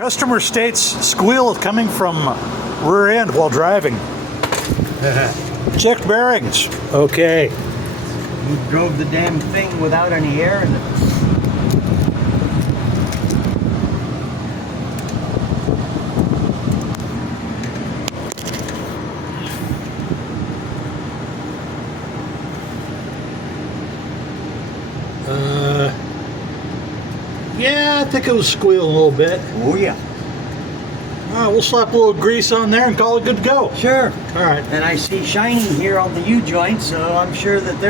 Customer states squeal coming from rear end while driving. Check bearings. Okay. You drove the damn thing without any air in it. Yeah, I think it was squealing a little bit. Oh yeah. We'll slap a little grease on there and call it good to go. Sure. All right. And I see shining here on the U-joint, so I'm sure that they're